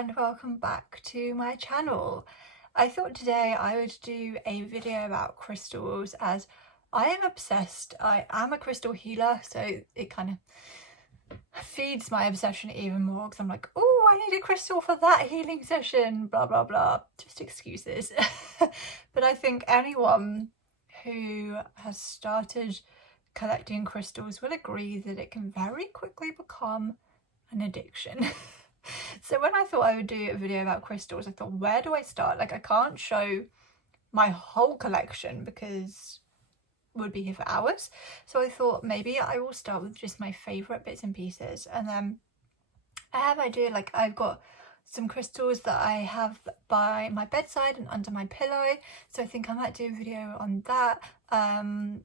and welcome back to my channel. I thought today I would do a video about crystals as I am obsessed. I am a crystal healer, so it kind of feeds my obsession even more because I'm like, oh, I need a crystal for that healing session, blah blah blah, just excuses. But I think anyone who has started collecting crystals will agree that it can very quickly become an addiction. So when I thought I would do a video about crystals, I thought, where do I start? Like, I can't show my whole collection because it would be here for hours. So I thought maybe I will start with just my favourite bits and pieces. And then I have an idea, like I've got some crystals that I have by my bedside and under my pillow. So I think I might do a video on that and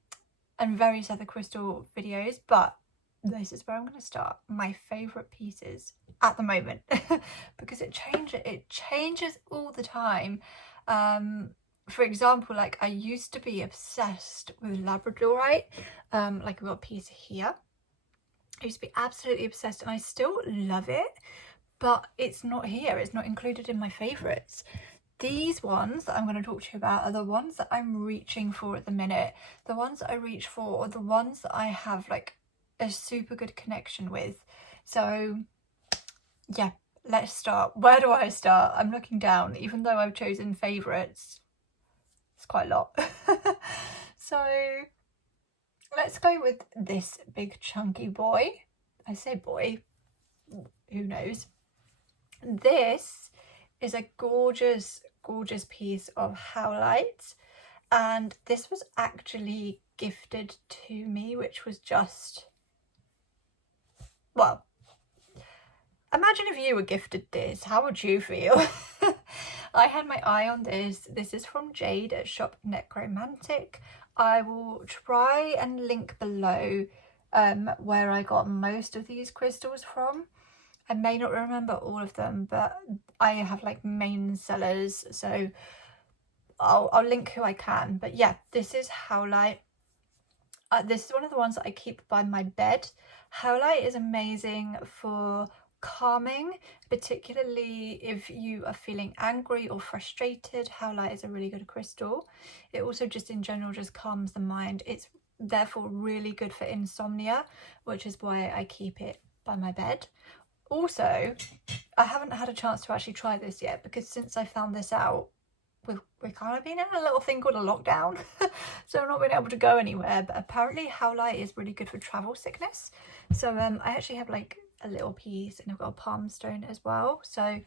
various other crystal videos. But this is where I'm going to start. My favourite pieces at the moment because it changes all the time. For example, like I used to be obsessed with Labradorite. Like I've got a piece here. I used to be absolutely obsessed and I still love it, but it's not here. It's not included in my favourites. These ones that I'm going to talk to you about are the ones that I'm reaching for at the minute. The ones that I reach for are the ones that I have like a super good connection with. So yeah, let's start. Where do I start? I'm looking down, even though I've chosen favourites. It's quite a lot. So let's go with this big chunky boy. I say boy, who knows? This is a gorgeous piece of Howlite, and this was actually gifted to me, which was just, well, imagine if you were gifted this, how would you feel? I had my eye on this. This is from Jade at Shop Necromantic. I will try and link below where I got most of these crystals from. I may not remember all of them, but I have like main sellers, so I'll link who I can. But yeah, this is Howlite. This is one of the ones that I keep by my bed. Howlite is amazing for calming, particularly if you are feeling angry or frustrated. Howlite is a really good crystal. It also just in general just calms the mind. It's therefore really good for insomnia, which is why I keep it by my bed. Also, I haven't had a chance to actually try this yet because since I found this out, we've kind of been in a little thing called a lockdown, so I've not been able to go anywhere. But apparently Howlite is really good for travel sickness. So I actually have like a little piece and I've got a palm stone as well. So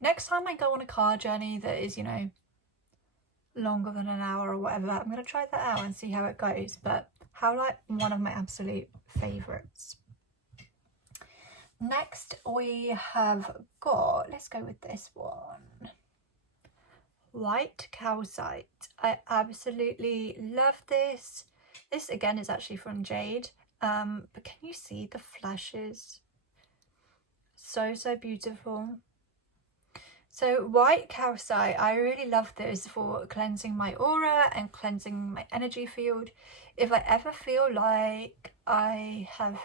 next time I go on a car journey that is, you know, longer than an hour or whatever, I'm going to try that out and see how it goes. But Howlite, one of my absolute favourites. Next we have got, let's go with this one, white calcite. I absolutely love this. This again is actually from Jade, but can you see the flashes? So beautiful. So white calcite, I really love this for cleansing my aura and cleansing my energy field. If I ever feel like I have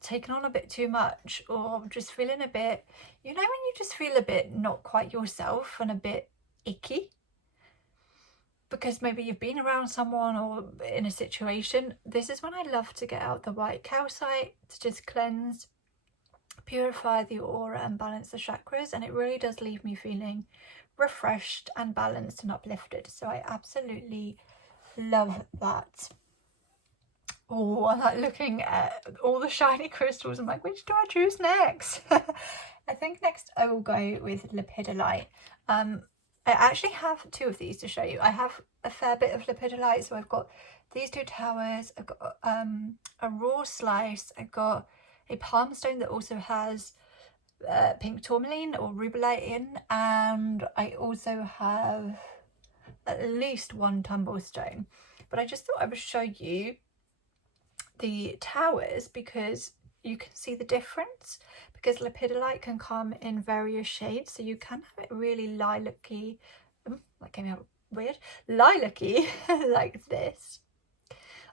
taken on a bit too much or just feeling a bit, you know, when you just feel a bit not quite yourself and a bit icky because maybe you've been around someone or in a situation, this is when I love to get out the white calcite to just cleanse, purify the aura and balance the chakras, and it really does leave me feeling refreshed and balanced and uplifted. So I absolutely love that. Oh, I'm like looking at all the shiny crystals. I'm like, which do I choose next? I think next I will go with Lepidolite. I actually have two of these to show you. I have a fair bit of Lepidolite. So I've got these two towers. I've got a raw slice. I've got a palm stone that also has pink tourmaline or rubellite in. And I also have at least one tumble stone. But I just thought I would show you the towers because you can see the difference, because Lepidolite can come in various shades, so you can have it really lilac-y, that came out weird, lilac-y like this,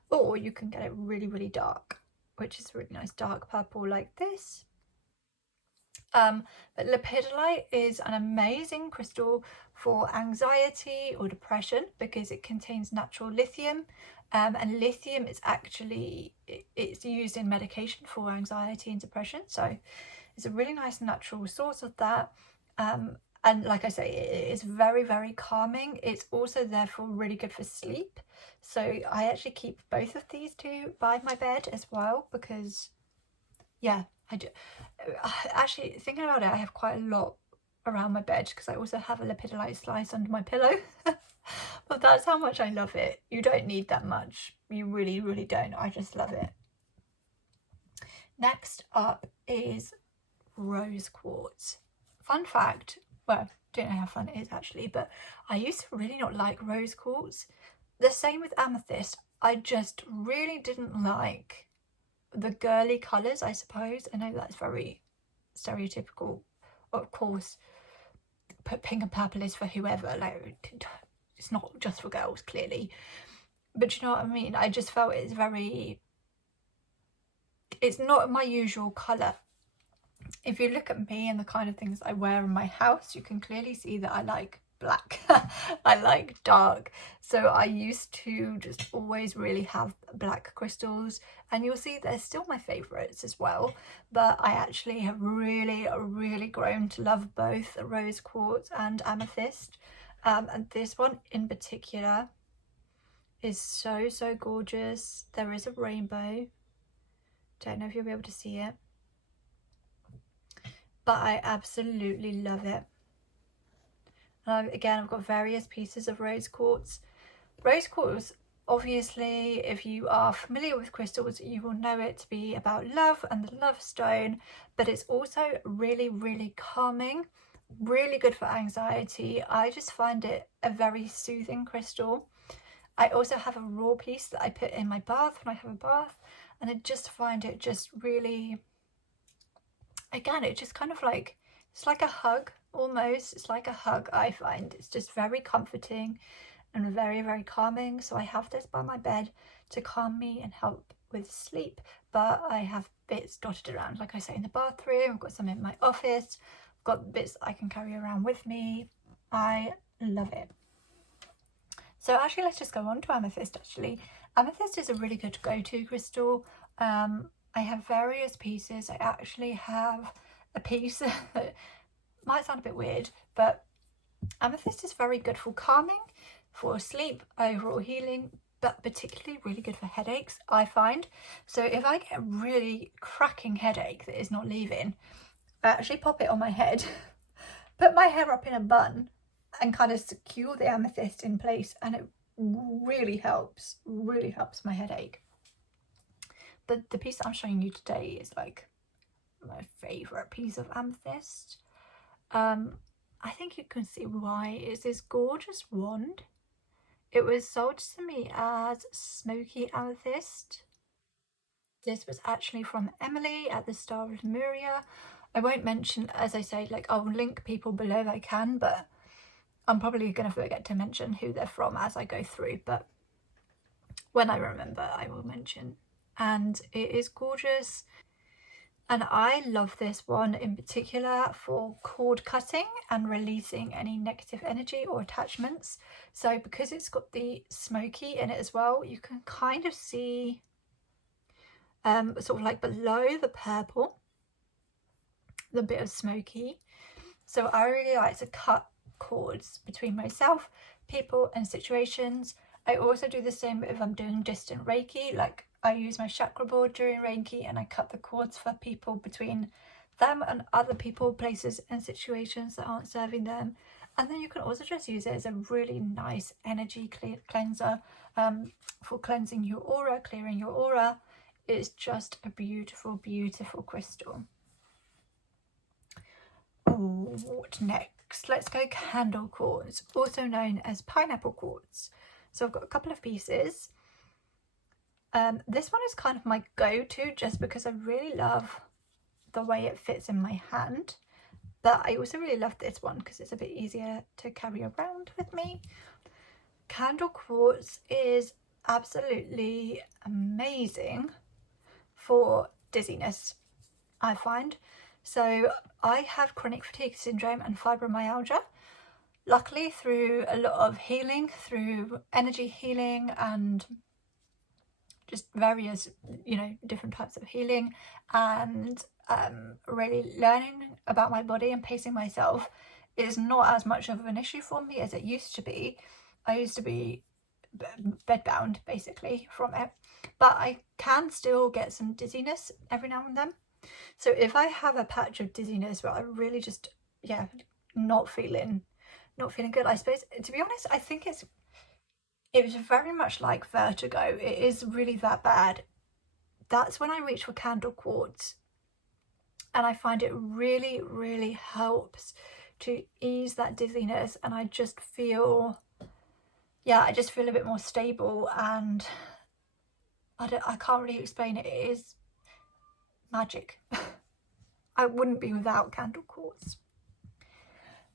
or you can get it really dark, which is really nice dark purple like this, But Lepidolite is an amazing crystal for anxiety or depression because it contains natural lithium, and lithium is actually, it's used in medication for anxiety and depression, so it's a really nice natural source of that. And like I say, it is very, very calming. It's also therefore really good for sleep, so I actually keep both of these two by my bed as well because, yeah, I do. Actually, thinking about it, I have quite a lot around my bed because I also have a lepidolite slice under my pillow. But that's how much I love it. You don't need that much. You really, really don't. I just love it. Next up is rose quartz. Fun fact, well, don't know how fun it is actually, but I used to really not like rose quartz. The same with amethyst. I just really didn't like the girly colours, I suppose. I know that's very stereotypical, of course. Pink and purple is for whoever, like it's not just for girls, clearly, but you know what I mean. I just felt it's not my usual colour. If you look at me and the kind of things I wear in my house, you can clearly see that I like black. I like dark, so I used to just always really have black crystals, and you'll see they're still my favourites as well, but I actually have really grown to love both rose quartz and amethyst, and this one in particular is so gorgeous. There is a rainbow, don't know if you'll be able to see it, but I absolutely love it. Again, I've got various pieces of rose quartz. Rose quartz, obviously, if you are familiar with crystals, you will know it to be about love and the love stone, but it's also really calming, really good for anxiety. I just find it a very soothing crystal. I also have a raw piece that I put in my bath when I have a bath, and I just find it just really, again, it just kind of like, it's like a hug almost. It's like a hug, I find. It's just very comforting and very calming. So I have this by my bed to calm me and help with sleep, but I have bits dotted around, like I say, in the bathroom. I've got some in my office. I've got bits that I can carry around with me. I love it. So actually, let's just go on to amethyst. Actually, amethyst is a really good go-to crystal. I have various pieces. I actually have a piece that might sound a bit weird, but amethyst is very good for calming, for sleep, overall healing, but particularly really good for headaches, I find. So if I get a really cracking headache that is not leaving, I actually pop it on my head, put my hair up in a bun, and kind of secure the amethyst in place, and it really helps my headache. But the piece that I'm showing you today is like my favourite piece of amethyst. I think you can see why. It's this gorgeous wand. It was sold to me as Smoky amethyst. This was actually from Emily at the Star of Lemuria. I won't mention, as I say, like I'll link people below if I can, but I'm probably going to forget to mention who they're from as I go through, but when I remember I will mention. And it is gorgeous. And I love this one in particular for cord cutting and releasing any negative energy or attachments. So because it's got the smoky in it as well, you can kind of see sort of like below the purple, the bit of smoky. So I really like to cut cords between myself, people and situations. I also do the same if I'm doing distant Reiki, like I use my chakra board during Reiki and I cut the cords for people between them and other people, places and situations that aren't serving them. And then you can also just use it as a really nice energy cleanser for cleansing your aura, clearing your aura. It's just a beautiful crystal. Ooh, what next? Let's go candle quartz, also known as pineapple quartz. So I've got a couple of pieces. This one is kind of my go-to just because I really love the way it fits in my hand, but I also really love this one because it's a bit easier to carry around with me. Candle quartz is absolutely amazing for dizziness, I find. So I have chronic fatigue syndrome and fibromyalgia. Luckily, through a lot of healing, through energy healing and just various, different types of healing, and really learning about my body and pacing myself is not as much of an issue for me as it used to be. I used to be bedbound basically from it, but I can still get some dizziness every now and then. So if I have a patch of dizziness where I really just not feeling good, I suppose, to be honest, I think it was very much like vertigo. It is really that bad. That's when I reach for candle quartz, and I find it really, really helps to ease that dizziness, and I just feel a bit more stable, and I can't really explain it. It is magic. I wouldn't be without candle quartz.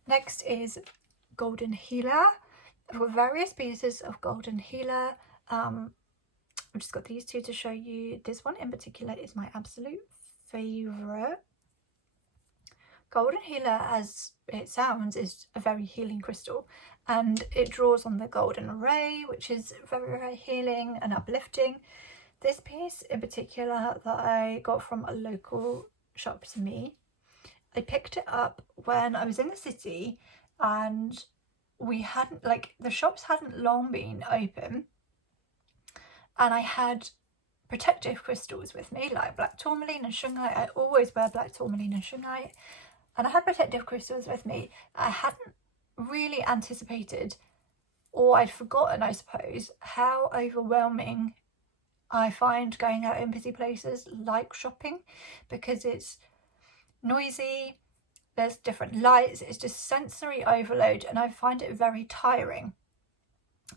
Next is golden healer. I've got various pieces of golden healer. I've just got these two to show you. This one in particular is my absolute favourite. Golden healer, as it sounds, is a very healing crystal, and it draws on the golden ray, which is very, very healing and uplifting. This piece in particular that I got from a local shop to me, I picked it up when I was in the city, and the shops hadn't long been open, and I had protective crystals with me, like black tourmaline and shungite. I always wear black tourmaline and shungite, and I had protective crystals with me. I hadn't really anticipated, or I'd forgotten, I suppose, how overwhelming I find going out in busy places like shopping, because it's noisy, there's different lights, it's just sensory overload, and I find it very tiring,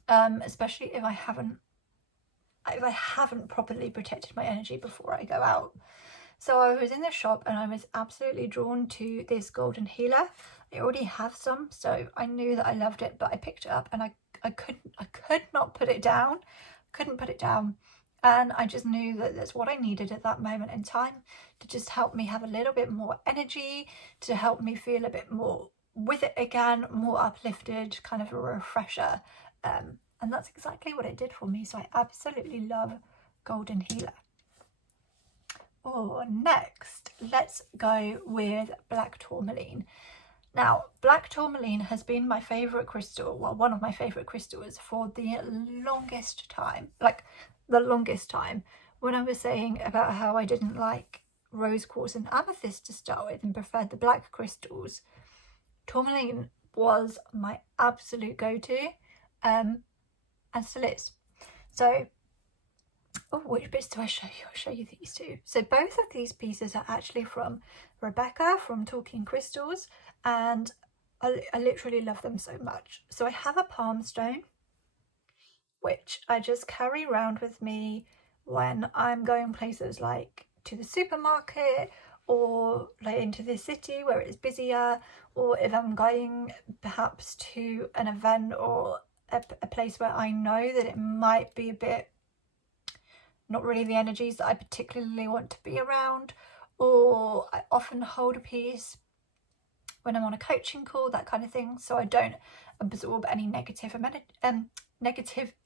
especially if I haven't properly protected my energy before I go out. So I was in the shop and I was absolutely drawn to this golden healer. I already have some, so I knew that I loved it, but I picked it up and I could not put it down. Couldn't put it down. And I just knew that that's what I needed at that moment in time, to just help me have a little bit more energy, to help me feel a bit more with it again, more uplifted, kind of a refresher. And that's exactly what it did for me. So I absolutely love golden healer. Oh, next, let's go with black tourmaline. Now, black tourmaline has been my favourite crystal, well, one of my favourite crystals for the longest time. When I was saying about how I didn't like rose quartz and amethyst to start with and preferred the black crystals, tourmaline was my absolute go-to, and still is. So, which bits do I show you? I'll show you these two. So both of these pieces are actually from Rebecca from Talking Crystals, and I literally love them so much. So I have a palm stone, which I just carry around with me when I'm going places like to the supermarket, or like into the city where it's busier, or if I'm going perhaps to an event or a place where I know that it might be a bit not really the energies that I particularly want to be around. Or I often hold a piece when I'm on a coaching call, that kind of thing, so I don't absorb any negative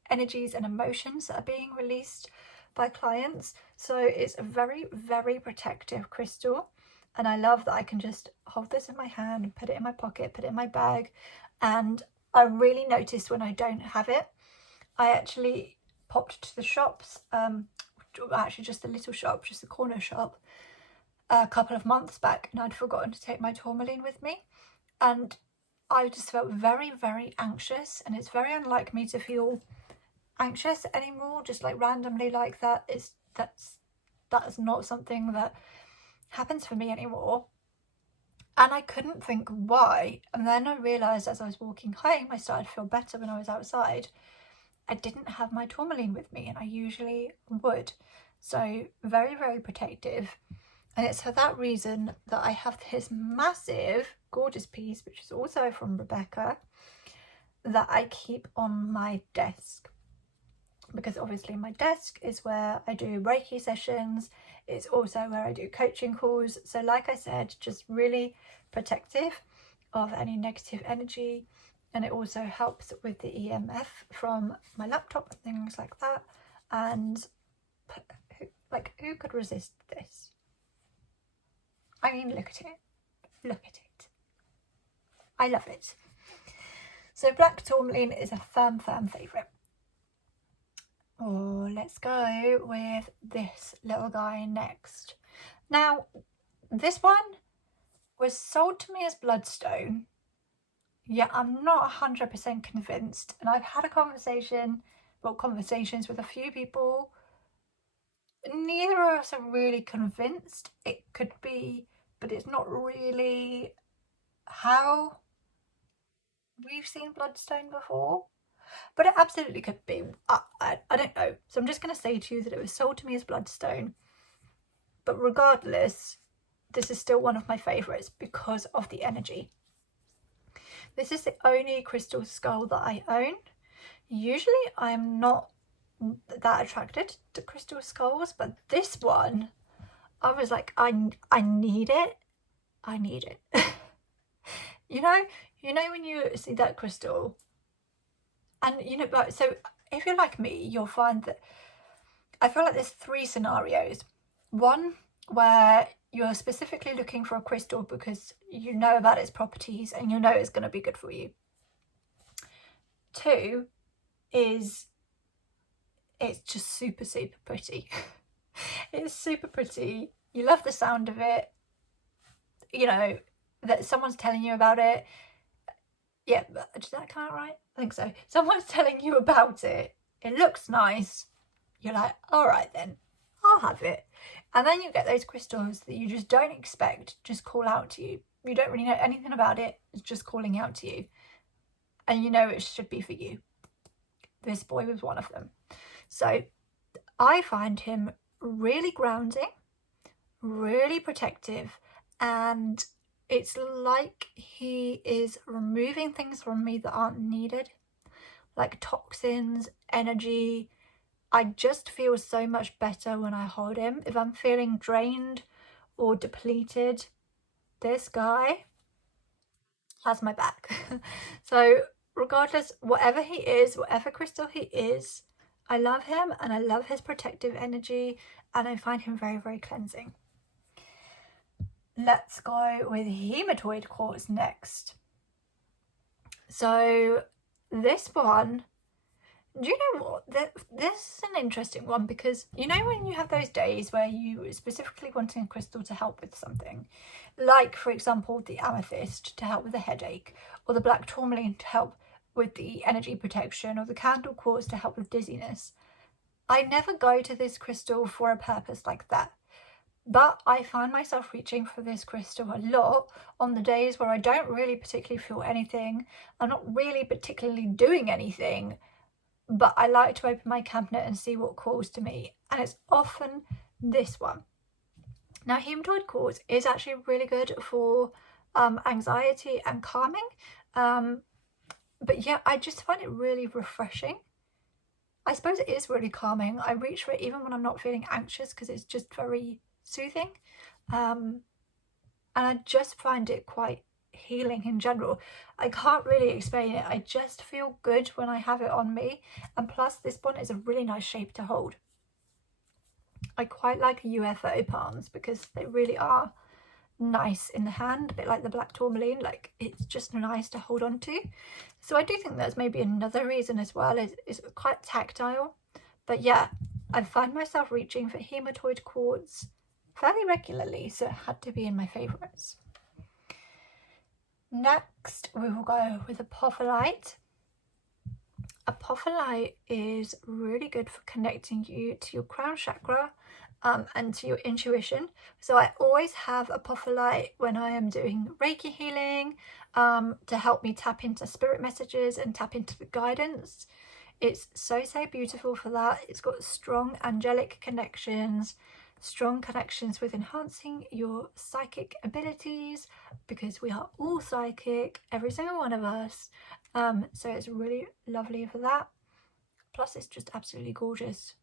energies and emotions that are being released by clients. So it's a very, very protective crystal, and I love that I can just hold this in my hand and put it in my pocket, put it in my bag. And I really noticed when I don't have it, I actually popped to the shops, actually just the little shop, just the corner shop, a couple of months back, and I'd forgotten to take my tourmaline with me, and I just felt very, very anxious. And it's very unlike me to feel anxious anymore, just like randomly like that. That's not something that happens for me anymore, and I couldn't think why. And then I realised as I was walking home, I started to feel better when I was outside. I didn't have my tourmaline with me, and I usually would. So very, very protective. And it's for that reason that I have this massive, gorgeous piece, which is also from Rebecca, that I keep on my desk. because obviously my desk is where I do Reiki sessions. It's also where I do coaching calls. So like I said, just really protective of any negative energy. And it also helps with the EMF from my laptop and things like that. And like, who could resist this? I mean, look at it. Look at it. I love it. So black tourmaline is a firm favourite. Oh, let's go with this little guy next. Now, this one was sold to me as bloodstone. Yeah, I'm not 100% convinced. And I've had conversations with a few people. Neither of us are really convinced. It could be, but it's not really how we've seen bloodstone before. But it absolutely could be. I don't know. So I'm just going to say to you that it was sold to me as bloodstone. But regardless, this is still one of my favourites because of the energy. This is the only crystal skull that I own. Usually I'm not that attracted to crystal skulls, but this one, I was like, I need it. I need it. you know when you see that crystal, and so if you're like me, you'll find that I feel like there's 3 scenarios. One where you're specifically looking for a crystal because you know about its properties and you know it's going to be good for you. 2 is it's just super pretty. It's super pretty. You love the sound of it. That someone's telling you about it. Yeah, did that come out right? I think so. Someone's telling you about it. It looks nice. You're like, all right then, I'll have it. And then you get those crystals that you just don't expect just call out to you. You don't really know anything about it. It's just calling out to you. And you know it should be for you. This boy was one of them. So I find him really grounding, really protective, and it's like he is removing things from me that aren't needed, like toxins, energy. I just feel so much better when I hold him. If I'm feeling drained or depleted, this guy has my back. So regardless, whatever he is, whatever crystal he is, I love him and I love his protective energy, and I find him very, very cleansing. Let's go with Hematoid Quartz next. So this one, do you know what? This is an interesting one because when you have those days where you specifically wanting a crystal to help with something, like for example the Amethyst to help with a headache, or the black Tourmaline to help with the energy protection, or the candle quartz to help with dizziness. I never go to this crystal for a purpose like that. But I find myself reaching for this crystal a lot on the days where I don't really particularly feel anything. I'm not really particularly doing anything, but I like to open my cabinet and see what calls to me. And it's often this one. Now, Hematoid Quartz is actually really good for anxiety and calming. But yeah, I just find it really refreshing. I suppose it is really calming. I reach for it even when I'm not feeling anxious because it's just very soothing, and I just find it quite healing in general. I can't really explain it. I just feel good when I have it on me, and plus this one is a really nice shape to hold. I quite like UFO palms because they really are nice in the hand, a bit like the black tourmaline. Like, it's just nice to hold on to. So I do think that's maybe another reason as well. Is quite tactile. But yeah, I find myself reaching for Hematoid Quartz fairly regularly, so it had to be in my favourites. Next, we will go with Apophyllite. Apophyllite is really good for connecting you to your crown chakra and to your intuition. So I always have Apophyllite when I am doing Reiki healing to help me tap into spirit messages and tap into the guidance. It's so beautiful for that. It's got strong angelic connections, strong connections with enhancing your psychic abilities, because we are all psychic, every single one of us. So it's really lovely for that. plus it's just absolutely gorgeous.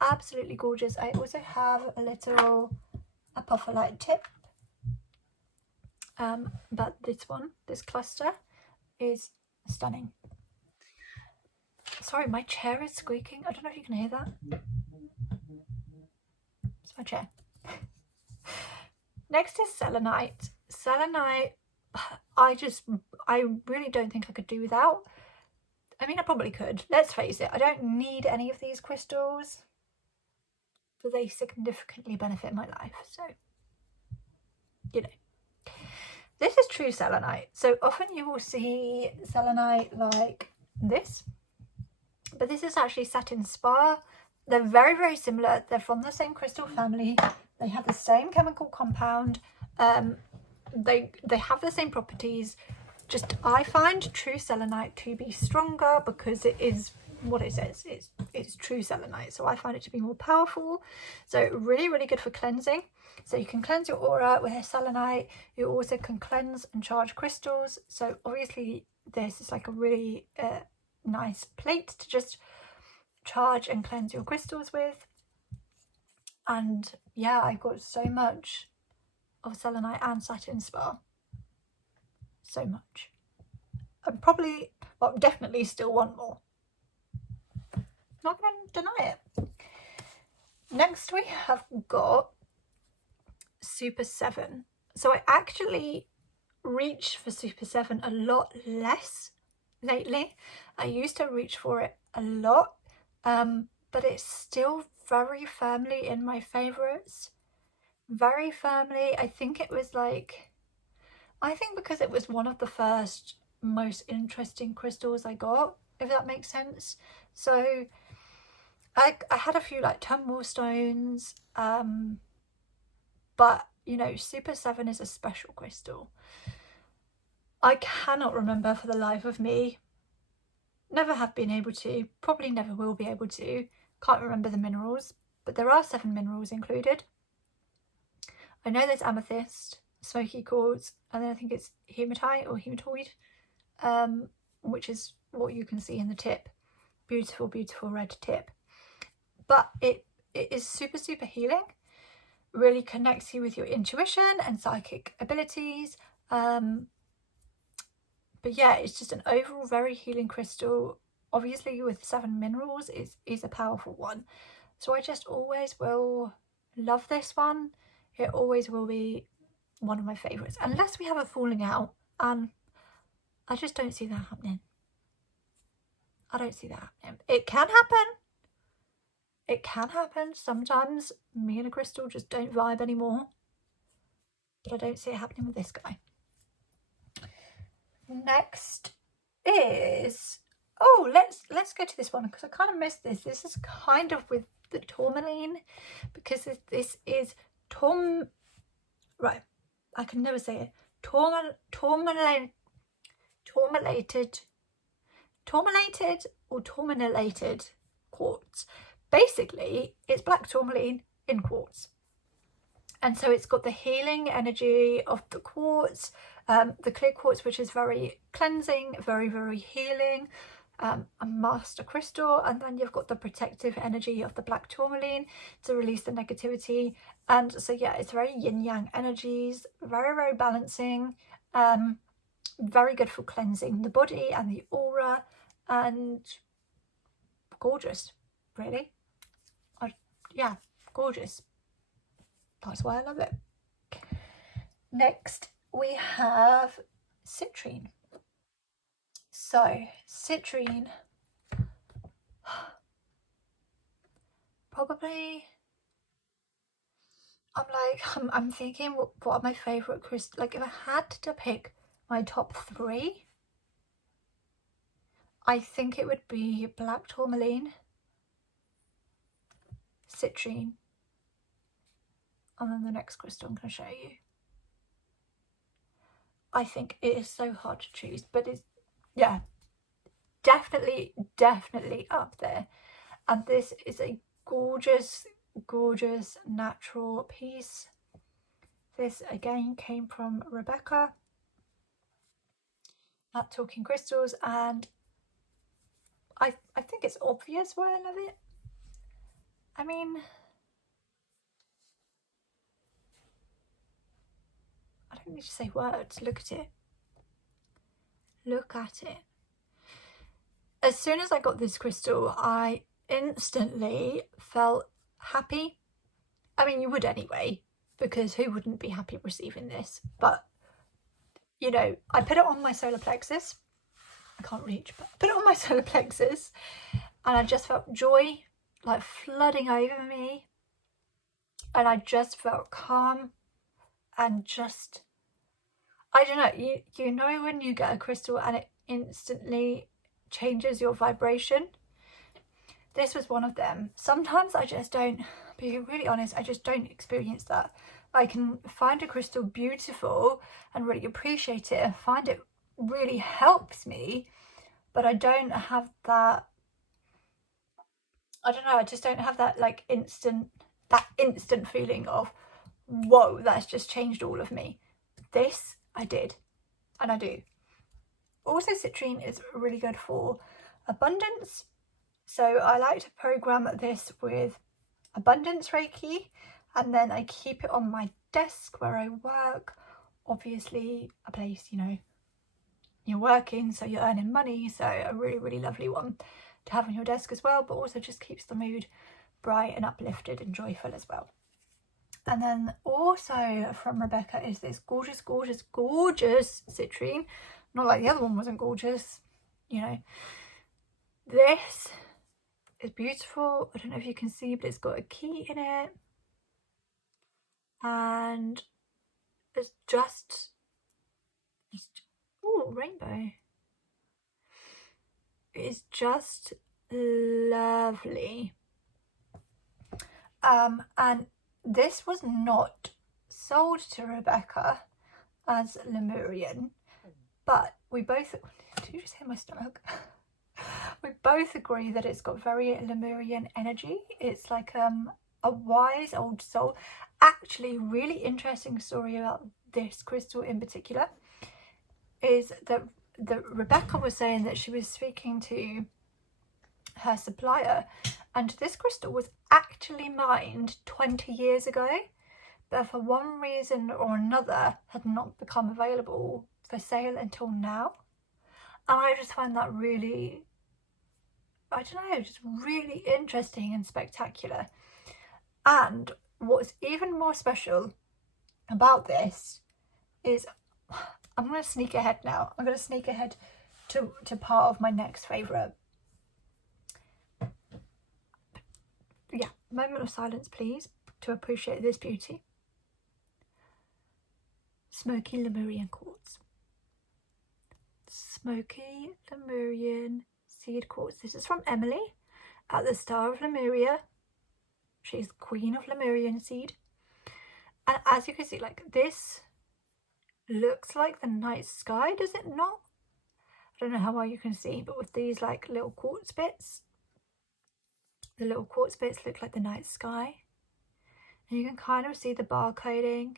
Absolutely gorgeous. I also have a little Apophyllite tip, but this cluster is stunning. Sorry, my chair is squeaking. I don't know if you can hear that. It's my chair. Next is Selenite. Selenite, I really don't think I could do without. I mean, I probably could. Let's face it, I don't need any of these crystals, but they significantly benefit my life. So, you know. This is true selenite. So often you will see selenite like this, but this is actually satin spar. They're very, very similar. They're from the same crystal family. They have the same chemical compound. They have the same properties. Just I find true selenite to be stronger because it is what it says. It's true selenite. So I find it to be more powerful. So really, really good for cleansing. So you can cleanse your aura with selenite. You also can cleanse and charge crystals. So obviously this is like a really nice plate to just charge and cleanse your crystals with. And yeah, I got so much of selenite and satin spar. So much. And probably, well, definitely still want more. Not going to deny it. Next we have got Super 7. So I actually reach for Super 7 a lot less lately. I used to reach for it a lot, but it's still very firmly in my favourites. Very firmly. I think it was like, I think because it was one of the first most interesting crystals I got, if that makes sense. So I had a few like tumble stones, but you know, Super 7 is a special crystal. I cannot remember for the life of me, never have been able to, probably never will be able to, can't remember the minerals, but there are 7 minerals included. I know there's Amethyst, Smoky Quartz, and then I think it's Hematite or Hematoid, which is what you can see in the tip. Beautiful, beautiful red tip. But it is super, super healing. Really connects you with your intuition and psychic abilities. But yeah, it's just an overall very healing crystal. Obviously with 7 minerals is a powerful one. So I just always will love this one. It always will be one of my favourites. Unless we have a falling out. I just don't see that happening. I don't see that happening. It can happen. It can happen. Sometimes me and a crystal just don't vibe anymore. But I don't see it happening with this guy. Next is, oh, let's go to this one because I kind of missed this. This is kind of with the Tourmaline because this is right, I can never say it. Tourmalinated or Tourmalinated quartz. Basically, it's black tourmaline in quartz. And so it's got the healing energy of the quartz, the clear quartz, which is very cleansing, very, very healing, a master crystal. And then you've got the protective energy of the black tourmaline to release the negativity. And so, yeah, it's very yin-yang energies, very, very balancing, very good for cleansing the body and the aura, and gorgeous, really. Yeah, gorgeous. That's why I love it. Next, we have Citrine. So, Citrine, probably, I'm thinking, what are my favourite crystals? Like, if I had to pick my top 3, I think it would be black tourmaline, Citrine, and then the next crystal I'm going to show you. I think it is so hard to choose, but it's, yeah, definitely up there. And this is a gorgeous, gorgeous natural piece. This again came from Rebecca at Talking Crystals, and I think it's obvious why I love it. I mean, I don't need to say words. Look at it. Look at it. As soon as I got this crystal, I instantly felt happy. I mean, you would anyway, because who wouldn't be happy receiving this? But, you know, I put it on my solar plexus. I can't reach, but I put it on my solar plexus, and I just felt joy like flooding over me, and I just felt calm and just, I don't know, you know when you get a crystal and it instantly changes your vibration? This was one of them. Sometimes I just don't, being really honest, I just don't experience that. I can find a crystal beautiful and really appreciate it and find it really helps me, but I don't have that, I don't know, I just don't have that like instant feeling of, whoa, that's just changed all of me. This I did, and I do. Also, citrine is really good for abundance. So I like to program this with abundance Reiki, and then I keep it on my desk where I work. Obviously a place, you know, you're working, so you're earning money, so a really, really lovely one to have on your desk as well, but also just keeps the mood bright and uplifted and joyful as well. And then also from Rebecca is this gorgeous, gorgeous, gorgeous citrine. Not like the other one wasn't gorgeous, you know. This is beautiful. I don't know if you can see, but it's got a key in it. And it's just, oh, rainbow. It's just lovely. And this was not sold to Rebecca as Lemurian, but we both, did you just hear my stomach? We both agree that it's got very Lemurian energy. It's like a wise old soul. Actually, really interesting story about this crystal in particular is that Rebecca was saying that she was speaking to her supplier, and this crystal was actually mined 20 years ago, but for one reason or another had not become available for sale until now. And I just find that really, I don't know, just really interesting and spectacular. And what's even more special about this is, I'm going to sneak ahead now. I'm going to sneak ahead to part of my next favourite. Yeah, moment of silence, please, to appreciate this beauty. Smoky Lemurian Quartz. Smoky Lemurian Seed Quartz. This is from Emily at the Star of Lemuria. She's the Queen of Lemurian Seed. And as you can see, like, this looks like the night sky, does it not? I don't know how well you can see, but with these like little quartz bits, the little quartz bits look like the night sky. And you can kind of see the barcoding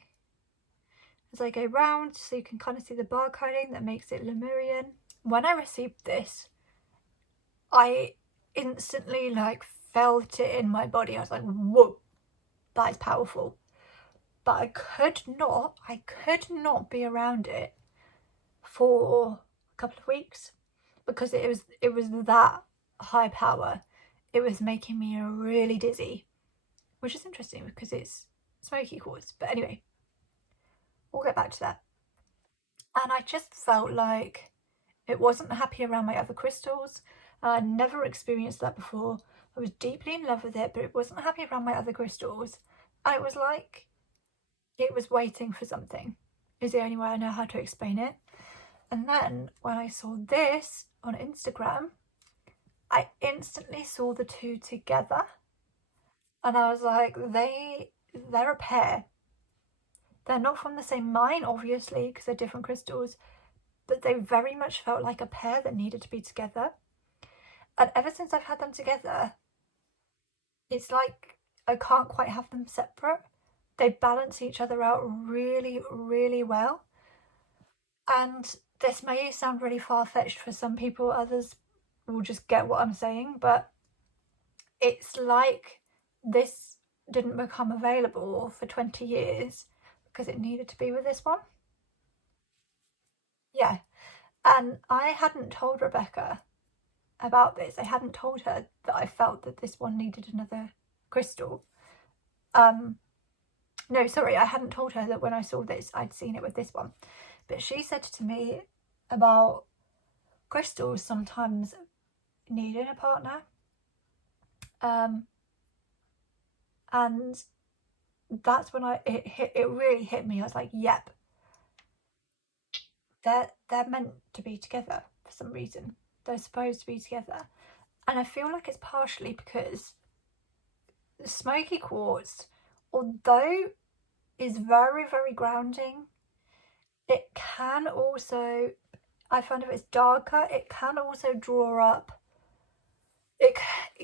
as I go round, so you can kind of see the barcoding that makes it Lemurian. When I received this, I instantly like felt it in my body. I was like, whoa, that is powerful. But I could not be around it for a couple of weeks because it was that high power. It was making me really dizzy, which is interesting because it's smoky quartz. But anyway, we'll get back to that. And I just felt like it wasn't happy around my other crystals. I'd never experienced that before. I was deeply in love with it, but it wasn't happy around my other crystals. And it was like it was waiting for something, is the only way I know how to explain it. And then when I saw this on Instagram, I instantly saw the two together. And I was like, they're a pair. They're not from the same mine, obviously, because they're different crystals, but they very much felt like a pair that needed to be together. And ever since I've had them together, it's like I can't quite have them separate. They balance each other out really, really well. And this may sound really far-fetched for some people, others will just get what I'm saying, but it's like this didn't become available for 20 years because it needed to be with this one. Yeah, and I hadn't told Rebecca about this. I hadn't told her that I felt that this one needed another crystal. No, sorry, I hadn't told her that when I saw this, I'd seen it with this one. But she said to me about crystals sometimes needing a partner. And that's when it really hit me. I was like, yep, they're meant to be together for some reason. They're supposed to be together. And I feel like it's partially because the Smoky Quartz, although is very, very grounding, it can also, I find if it's darker, it can also draw up, it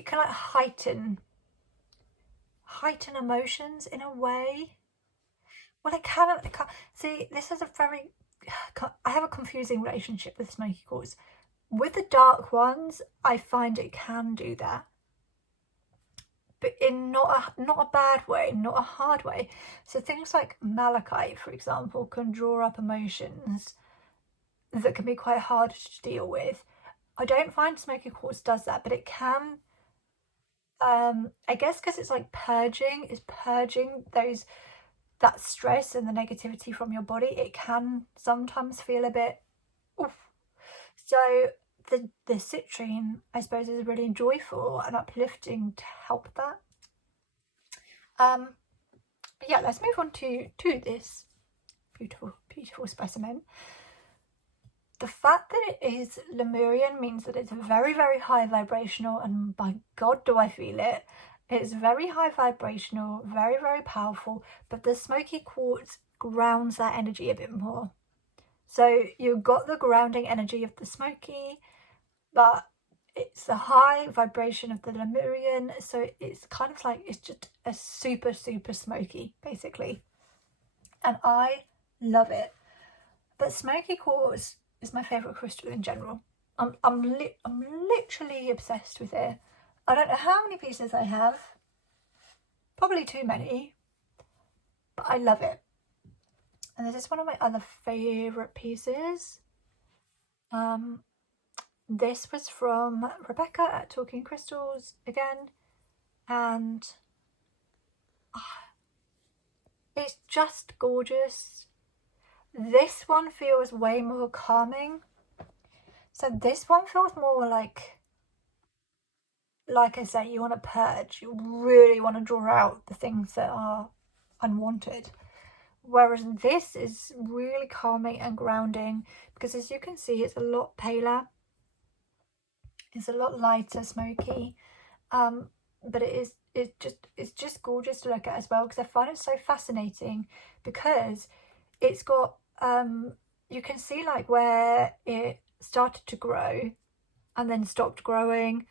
can like heighten emotions in a way. Well, it can. See, this is I have a confusing relationship with Smoky Quartz. With the dark ones, I find it can do that, but in not a bad way, not a hard way. So things like malachite, for example, can draw up emotions that can be quite hard to deal with. I don't find Smoky Quartz does that, but it can. I guess because it's like purging that stress and the negativity from your body. It can sometimes feel a bit oof. So the citrine, I suppose, is really joyful and uplifting to help that. But yeah, let's move on to this beautiful specimen. The fact that it is Lemurian means that it's very, very high vibrational, and by God do I feel it. It's very high vibrational, very, very powerful, but the Smoky Quartz grounds that energy a bit more. So you've got the grounding energy of the Smoky, but it's the high vibration of the Lemurian, so it's kind of like, it's just a super, super smoky, basically. And I love it. But Smoky Quartz is my favourite crystal in general. I'm literally obsessed with it. I don't know how many pieces I have. Probably too many. But I love it. And this is one of my other favourite pieces. This was from Rebecca at Talking Crystals again. And it's just gorgeous. This one feels way more calming. So this one feels more like I say, you want to purge. You really want to draw out the things that are unwanted. Whereas this is really calming and grounding, because as you can see, it's a lot paler. It's a lot lighter, smoky. But it's just gorgeous to look at as well, because I find it so fascinating, because it's got you can see like where it started to grow and then stopped growing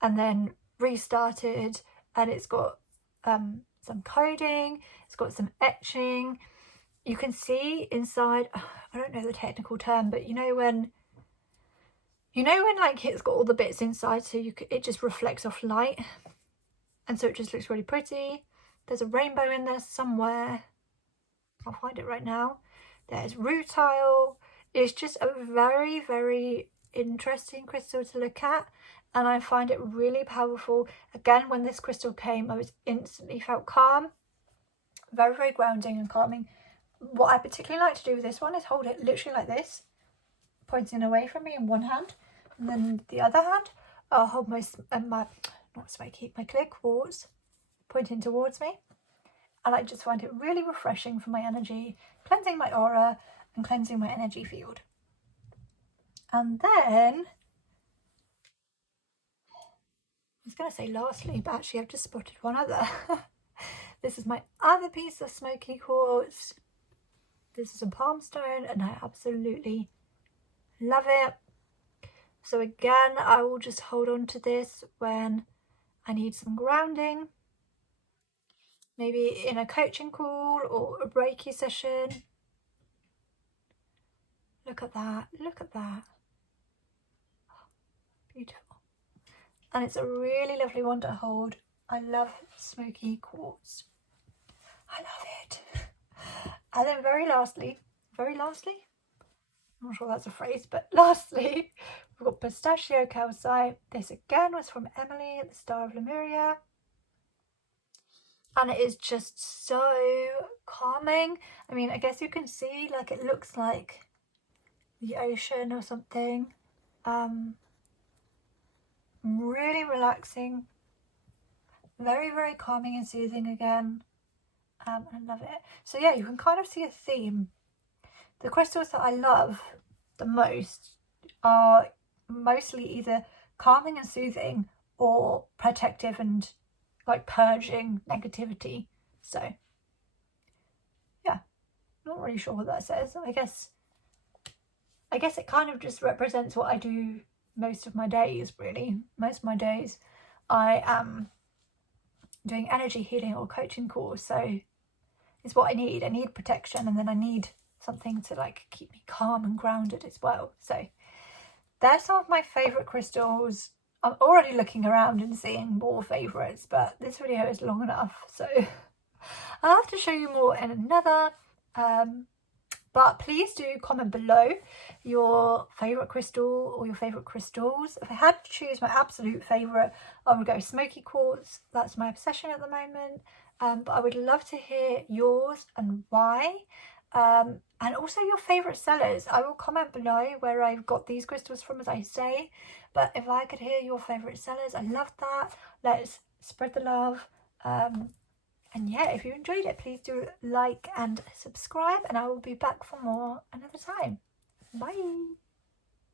and then restarted, and it's got some coding, it's got some etching. You can see inside, I don't know the technical term, but you know when like it's got all the bits inside, so it just reflects off light, and so it just looks really pretty. There's a rainbow in there somewhere. I'll find it right now. There's rutile. It's just a very, very interesting crystal to look at, and I find it really powerful. Again, when this crystal came, I was instantly felt calm. Very, very grounding and calming. What I particularly like to do with this one is hold it literally like this, pointing away from me in one hand, and then the other hand I'll hold my clear quartz pointing towards me, and I just find it really refreshing for my energy, cleansing my aura and cleansing my energy field. And then I was going to say lastly, but actually I've just spotted one other. This is my other piece of Smoky Quartz. This is a palmstone, and I absolutely love it. So again, I will just hold on to this when I need some grounding, maybe in a coaching call or a Reiki session. Look at that, look at that. Beautiful. and it's a really lovely one to hold. I love Smoky Quartz. I love it. And then very lastly, I'm not sure that's a phrase, but lastly, we've got Pistachio Calcite. This again was from Emily at the Star of Lemuria. And it is just so calming. I mean, I guess you can see, like, it looks like the ocean or something. Really relaxing. Very, very calming and soothing again. I love it. So yeah, you can kind of see a theme. The crystals that I love the most are mostly either calming and soothing or protective and like purging negativity. So yeah, not really sure what that says. I guess it kind of just represents what I do most of my days, really. Most of my days I am doing energy healing or coaching calls, so it's what I need. I need protection, and then I need something to like keep me calm and grounded as well. So they're some of my favourite crystals. I'm already looking around and seeing more favourites, but this video is long enough, so I'll have to show you more in another. But please do comment below your favourite crystal or your favourite crystals. If I had to choose my absolute favourite, I would go Smoky Quartz. That's my obsession at the moment. But I would love to hear yours and why. And also your favourite sellers. I will comment below where I've got these crystals from, as I say. But if I could hear your favourite sellers, I love that. Let's spread the love. And yeah, if you enjoyed it, please do like and subscribe. And I will be back for more another time. Bye.